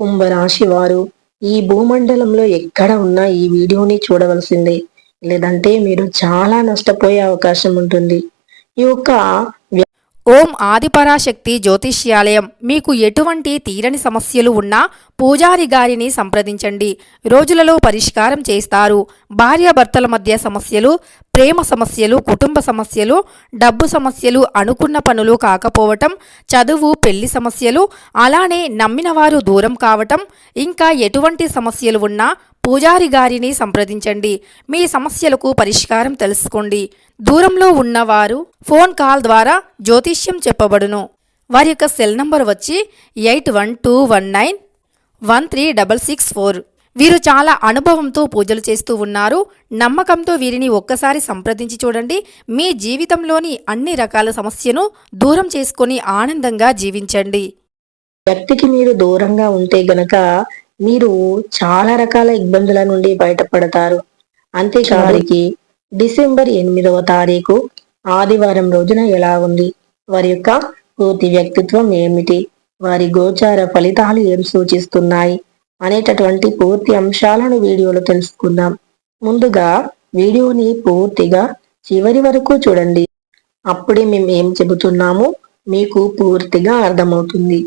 కుంభరాశి వారు ఈ భూమండలంలో ఎక్కడ ఉన్నా ఈ వీడియోని చూడవలసిందే. లేదంటే మీరు చాలా నష్టపోయే అవకాశం ఉంటుంది. ఈ యొక్క ఓం ఆదిపరాశక్తి జ్యోతిష్యాలయం. మీకు ఎటువంటి తీరని సమస్యలు ఉన్నా పూజారి గారిని సంప్రదించండి. రోజులలో పరిష్కారం చేస్తారు. భార్యాభర్తల మధ్య సమస్యలు ప్రేమ సమస్యలు కుటుంబ సమస్యలు డబ్బు సమస్యలు అనుకున్న పనులు కాకపోవటం చదువు పెళ్ళి సమస్యలు అలానే నమ్మిన వారు దూరం కావటం ఇంకా ఎటువంటి సమస్యలు ఉన్నా పూజారి గారిని సంప్రదించండి. మీ సమస్యలకు పరిష్కారం తెలుసుకోండి. దూరంలో ఉన్నవారు ఫోన్ కాల్ ద్వారా జ్యోతిష్యం చెప్పబడును. వారి యొక్క సెల్ నంబర్ వచ్చి eight one two one nine one three double six four. వీరు చాలా అనుభవంతో పూజలు చేస్తూ ఉన్నారు. నమ్మకంతో వీరిని ఒక్కసారి సంప్రదించి చూడండి. మీ జీవితంలోని అన్ని రకాల సమస్యను దూరం చేసుకొని ఆనందంగా జీవించండి. వ్యక్తికి మీరు దూరంగా ఉంటే గనక మీరు చాలా రకాల ఇబ్బందుల నుండి బయటపడతారు. అంతేకాదు డిసెంబర్ ఎనిమిదవ తారీఖు ఆదివారం రోజున ఎలా ఉంది? వారి యొక్క పూర్తి వ్యక్తిత్వం ఏమిటి? వారి గోచార ఫలితాలు ఏం సూచిస్తున్నాయి? అనేటటువంటి పూర్తి అంశాలను వీడియోలో తెలుసుకుందాం. ముందుగా వీడియోని పూర్తిగా చివరి వరకు చూడండి. అప్పుడే మేము ఏం చెబుతున్నామో మీకు పూర్తిగా అర్థమవుతుంది.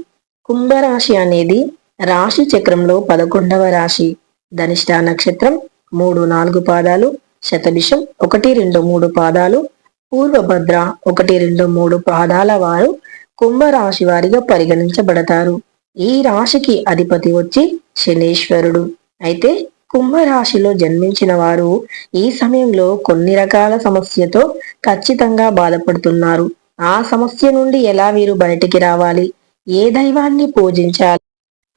కుంభరాశి అనేది రాశి చక్రంలో పదకొండవ రాశి. ధనిష్ట నక్షత్రం మూడు నాలుగు పాదాలు శతభిషం ఒకటి రెండు మూడు పాదాలు పూర్వభద్ర ఒకటి రెండు మూడు పాదాల వారు కుంభరాశి వారిగా పరిగణించబడతారు. ఈ రాశికి అధిపతి వచ్చి శనీశ్వరుడు. అయితే కుంభరాశిలో జన్మించిన వారు ఈ సమయంలో కొన్ని రకాల సమస్యతో ఖచ్చితంగా బాధపడుతున్నారు. ఆ సమస్య నుండి ఎలా వీరు బయటికి రావాలి? ఏ దైవాన్ని పూజించాలి?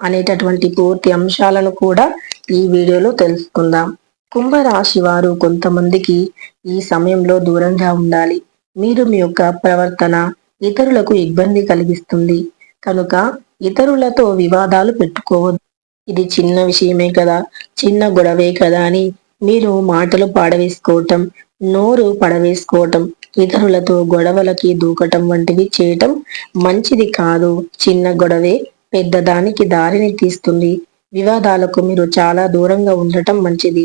అనేటటువంటి పూర్తి అంశాలను కూడా ఈ వీడియోలో తెలుసుకుందాం. కుంభరాశి వారు కొంతమందికి ఈ సమయంలో దూరంగా ఉండాలి. మీరు మీ యొక్క ప్రవర్తన ఇతరులకు ఇబ్బంది కలిగిస్తుంది. కనుక ఇతరులతో వివాదాలు పెట్టుకోవద్దు. ఇది చిన్న విషయమే కదా. చిన్న గొడవే కదా అని మీరు మాటలు పాడవేసుకోవటం నోరు పడవేసుకోవటం ఇతరులతో గొడవలకి దూకటం వంటివి చేయటం మంచిది కాదు. చిన్న గొడవే పెద్దదానికి దారిని తీస్తుంది. వివాదాలకు మీరు చాలా దూరంగా ఉండటం మంచిది.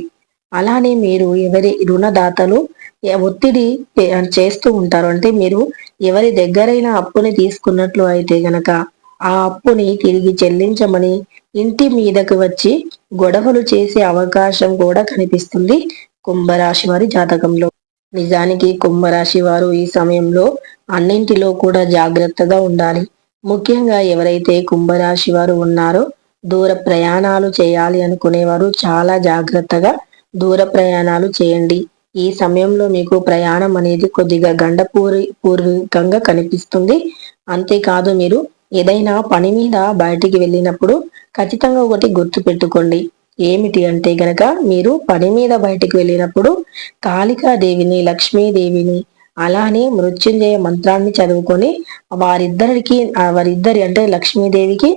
అలానే మీరు ఎవరి రుణదాతలు ఒత్తిడి చేస్తూ ఉంటారు. అంటే మీరు ఎవరి దగ్గరైనా అప్పుని తీసుకున్నట్లు అయితే గనక ఆ అప్పుని తిరిగి చెల్లించమని ఇంటి మీదకు వచ్చి గొడవలు చేసే అవకాశం కూడా కనిపిస్తుంది కుంభరాశి వారి జాతకంలో. నిజానికి కుంభరాశి వారు ఈ సమయంలో అన్నింటిలో కూడా జాగ్రత్తగా ఉండాలి. ముఖ్యంగా ఎవరైతే కుంభరాశి వారు ఉన్నారో దూర ప్రయాణాలు చేయాలి అనుకునేవారు చాలా జాగ్రత్తగా దూర ప్రయాణాలు చేయండి. ఈ సమయంలో మీకు ప్రయాణం అనేది కొద్దిగా గండపూరి పూర్వకంగా కనిపిస్తుంది. అంతేకాదు మీరు ఏదైనా పని మీద బయటికి వెళ్ళినప్పుడు ఖచ్చితంగా ఒకటి గుర్తు పెట్టుకోండి ఏమిటి అంటే గనక మీరు పని మీద బయటికి వెళ్ళినప్పుడు కాళికాదేవిని లక్ష్మీదేవిని అలానే మృత్యుంజయ మంత్రాన్ని చదువుకొని వారిద్దరికి వారిద్దరి అంటే లక్ష్మీదేవికి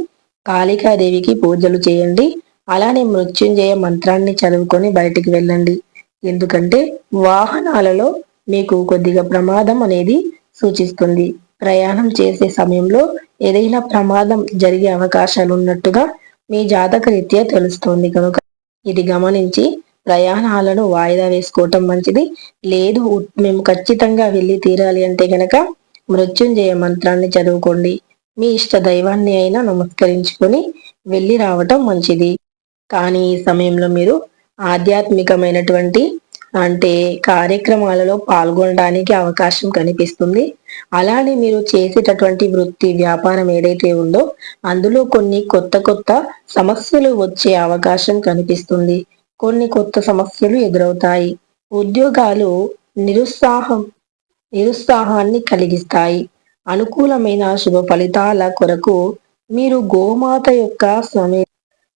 కాళికాదేవికి పూజలు చేయండి. అలానే మృత్యుంజయ మంత్రాన్ని చదువుకొని బయటికి వెళ్ళండి. ఎందుకంటే వాహనాలలో మీకు కొద్దిగా ప్రమాదం అనేది సూచిస్తుంది. ప్రయాణం చేసే సమయంలో ఏదైనా ప్రమాదం జరిగే అవకాశాలు ఉన్నట్టుగా మీ జాతక రీత్యా తెలుస్తోంది కనుక. ఇది గమనించి ప్రయాణాలను వాయిదా వేసుకోవటం మంచిది. లేదు మేము ఖచ్చితంగా వెళ్ళి తీరాలి అంటే గనక మృత్యుంజయ మంత్రాన్ని చదువుకోండి. మీ ఇష్ట దైవాన్ని అయినా నమస్కరించుకొని వెళ్ళి రావటం మంచిది. కానీ ఈ సమయంలో మీరు ఆధ్యాత్మికమైనటువంటి అంటే కార్యక్రమాలలో పాల్గొనడానికి అవకాశం కనిపిస్తుంది. అలానే మీరు చేసేటటువంటి వృత్తి వ్యాపారం ఏదైతే ఉందో అందులో కొన్ని కొత్త కొత్త సమస్యలు వచ్చే అవకాశం కనిపిస్తుంది. కొన్ని కొత్త సమస్యలు ఎదురవుతాయి. ఉద్యోగాలు నిరుత్సాహం నిరుత్సాహాన్ని కలిగిస్తాయి. అనుకూలమైన శుభ ఫలితాల కొరకు మీరు గోమాత యొక్క సమయ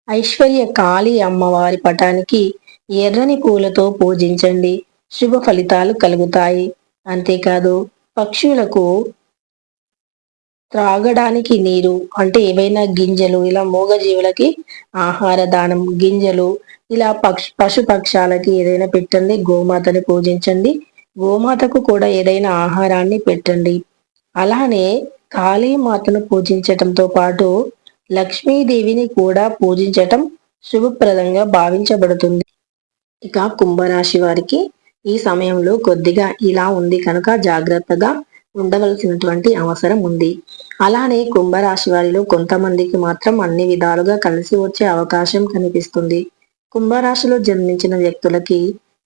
ఐశ్వర్య కాళీ అమ్మవారి పటానికి ఎర్రని పూలతో పూజించండి. శుభ ఫలితాలు కలుగుతాయి. అంతేకాదు పక్షులకు త్రాగడానికి నీరు అంటే ఏవైనా గింజలు ఇలా మూగజీవులకి ఆహార దానం గింజలు ఇలా పక్ష పశు పక్షాలకి ఏదైనా పెట్టండి గోమాతని పూజించండి. గోమాతకు కూడా ఏదైనా ఆహారాన్ని పెట్టండి. అలానే కాళీమాతను పూజించటంతో పాటు లక్ష్మీదేవిని కూడా పూజించటం శుభప్రదంగా భావించబడుతుంది. ఇక కుంభరాశి వారికి ఈ సమయంలో కొద్దిగా ఇలా ఉంది కనుక జాగ్రత్తగా ఉండవలసినటువంటి అవసరం ఉంది. అలానే కుంభరాశి వారిలో కొంతమందికి మాత్రం అన్ని విధాలుగా కలిసి వచ్చే అవకాశం కనిపిస్తుంది. కుంభరాశిలో జన్మించిన వ్యక్తులకి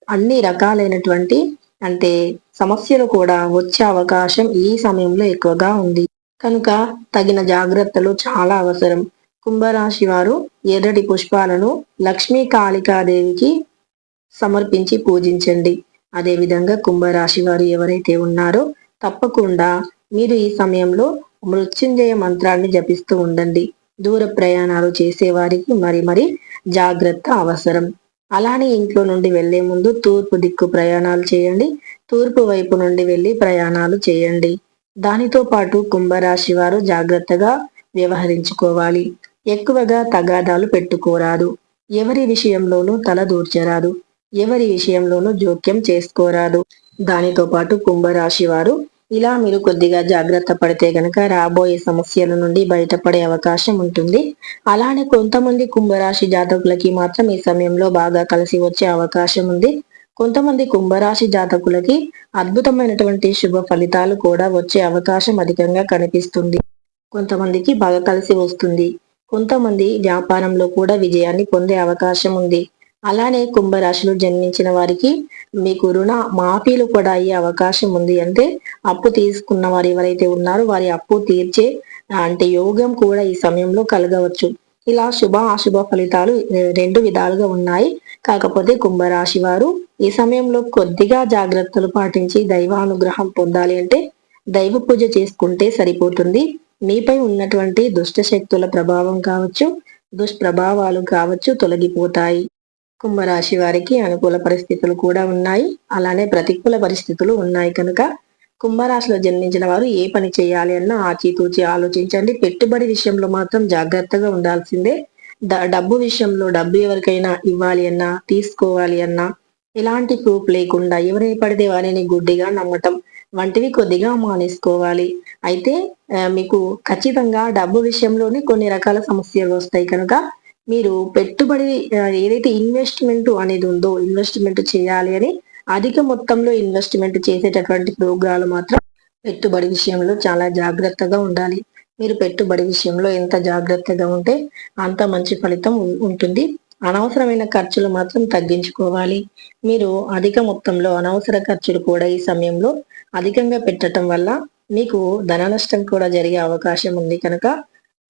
అన్ని రకాలైనటువంటి అంటే సమస్యలు కూడా వచ్చే అవకాశం ఈ సమయంలో ఎక్కువగా ఉంది. కనుక తగిన జాగ్రత్తలు చాలా అవసరం. కుంభరాశి వారు ఎర్రటి పుష్పాలను లక్ష్మీ కాళికాదేవికి సమర్పించి పూజించండి. అదేవిధంగా కుంభరాశి వారు ఎవరైతే ఉన్నారో తప్పకుండా మీరు ఈ సమయంలో మృత్యుంజయ మంత్రాన్ని జపిస్తూ ఉండండి. దూర ప్రయాణాలు చేసేవారికి మరి మరి జాగ్రత్త అవసరం. అలానే ఇంట్లో నుండి వెళ్ళే ముందు తూర్పు దిక్కు ప్రయాణాలు చేయండి. తూర్పు వైపు నుండి వెళ్ళి ప్రయాణాలు చేయండి. దానితో పాటు కుంభరాశి వారు జాగ్రత్తగా వ్యవహరించుకోవాలి. ఎక్కువగా తగాదాలు పెట్టుకోరాదు. ఎవరి విషయంలోనూ తల దూర్చరాదు. ఎవరి విషయంలోనూ జోక్యం చేసుకోరాదు. దానితో పాటు కుంభరాశి వారు ఇలా మీరు కొద్దిగా జాగ్రత్త పడితే గనక రాబోయే సమస్యల నుండి బయటపడే అవకాశం ఉంటుంది. అలానే కొంతమంది కుంభరాశి జాతకులకి మాత్రం ఈ సమయంలో బాగా కలిసి వచ్చే అవకాశం ఉంది. కొంతమంది కుంభరాశి జాతకులకి అద్భుతమైనటువంటి శుభ ఫలితాలు కూడా వచ్చే అవకాశం అధికంగా కనిపిస్తుంది. కొంతమందికి బాగా కలిసి వస్తుంది. కొంతమంది వ్యాపారంలో కూడా విజయాన్ని పొందే అవకాశం ఉంది. అలానే కుంభరాశిలో జన్మించిన వారికి మీకు రుణ మాఫీలు కూడా అయ్యే అవకాశం ఉంది అంటే అప్పు తీసుకున్న వారు ఎవరైతే ఉన్నారో వారి అప్పు తీర్చే అంటే యోగం కూడా ఈ సమయంలో కలగవచ్చు. ఇలా శుభ అశుభ ఫలితాలు రెండు విధాలుగా ఉన్నాయి. కాకపోతే కుంభరాశి వారు ఈ సమయంలో కొద్దిగా జాగ్రత్తలు పాటించి దైవానుగ్రహం పొందాలి అంటే దైవ పూజ చేసుకుంటే సరిపోతుంది. మీపై ఉన్నటువంటి దుష్ట శక్తుల ప్రభావం కావచ్చు దుష్ప్రభావాలు కావచ్చు తొలగిపోతాయి. కుంభరాశి వారికి అనుకూల పరిస్థితులు కూడా ఉన్నాయి. అలానే ప్రతికూల పరిస్థితులు ఉన్నాయి కనుక కుంభరాశిలో జన్మించిన వారు ఏ పని చేయాలి అన్న ఆచితూచి ఆలోచించండి. పెట్టుబడి విషయంలో మాత్రం జాగ్రత్తగా ఉండాల్సిందే. డబ్బు విషయంలో డబ్బు ఎవరికైనా ఇవ్వాలి అన్నా తీసుకోవాలి అన్నా ఎలాంటి ప్రూఫ్ లేకుండా ఎవరిని పడితే వారిని గుడ్డిగా నమ్మటం వంటివి కొద్దిగా మానేసుకోవాలి. అయితే మీకు ఖచ్చితంగా డబ్బు విషయంలోనే కొన్ని రకాల సమస్యలు వస్తాయి కనుక మీరు పెట్టుబడి ఏదైతే ఇన్వెస్ట్మెంట్ అనేది ఉందో ఇన్వెస్ట్మెంట్ చేయాలి అని అధిక మొత్తంలో ఇన్వెస్ట్మెంట్ చేసేటటువంటి ప్రోగ్రాలు మాత్రం పెట్టుబడి విషయంలో చాలా జాగ్రత్తగా ఉండాలి. మీరు పెట్టుబడి విషయంలో ఎంత జాగ్రత్తగా ఉంటే అంత మంచి ఫలితం ఉంటుంది. అనవసరమైన ఖర్చులు మాత్రం తగ్గించుకోవాలి. మీరు అధిక మొత్తంలో అనవసర ఖర్చులు కూడా ఈ సమయంలో అధికంగా పెట్టడం వల్ల మీకు ధన నష్టం కూడా జరిగే అవకాశం ఉంది. కనుక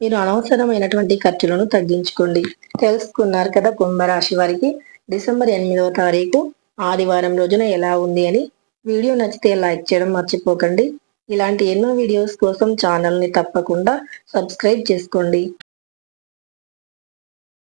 మీరు అనవసరమైనటువంటి ఖర్చులను తగ్గించుకోండి. తెలుసుకున్నారు కదా కుంభరాశి వారికి. డిసెంబర్ ఎనిమిదవ తారీఖు ఆదివారం రోజున ఎలా ఉంది అని. వీడియో నచ్చితే లైక్ చేయడం మర్చిపోకండి. ఇలాంటి ఎన్నో వీడియోస్ కోసం ఛానల్ని తప్పకుండా సబ్స్క్రైబ్ చేసుకోండి.